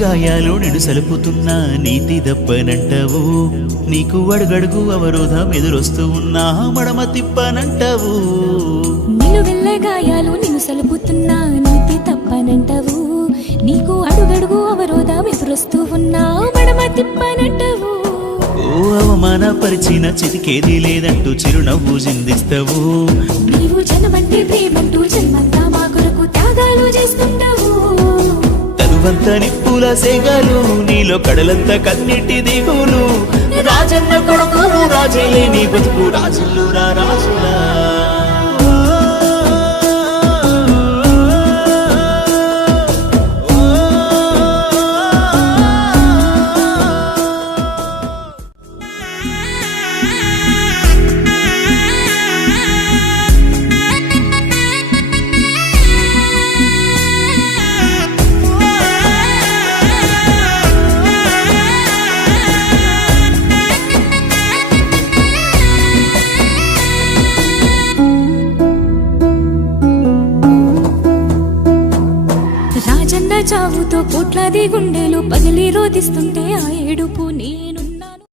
గాయాలు నిన్ను సలుపుతున్నా నీతి దప్పనంటావు, నీకు అడుగడుగు అవరోధం ఎదురొస్తూ ఉన్నా మడమ తిప్పనంటావు. నిలువెల్ల గాయాలు నిన్ను సలుపుతున్నా నీతి తప్పనంటావు, నీకు అడుగడుగు అవరోధం ఎదురొస్తూ ఉన్నా మడమ తిప్పనంటావు. ఓ అవమానపరిచిన చితికేది లేదంటూ చిరునవ్వు చిందిస్తావు. నీవు జనమంటే ప్రేమంటూ జన్మంతా మా కొరకు త్యాగాలు చేస్తుంటావు. తనువంత నిప్పుల సేగలు, నీలో కడలంత కన్నీటి దిగులు. రాజన్న కొడుకు రాజేలే నీ బతుకు రాజులురా రాజులా. రాజన్న చావుతో కోట్లాది గుండెలు పగిలి రోధిస్తుంటే ఆ ఏడుపు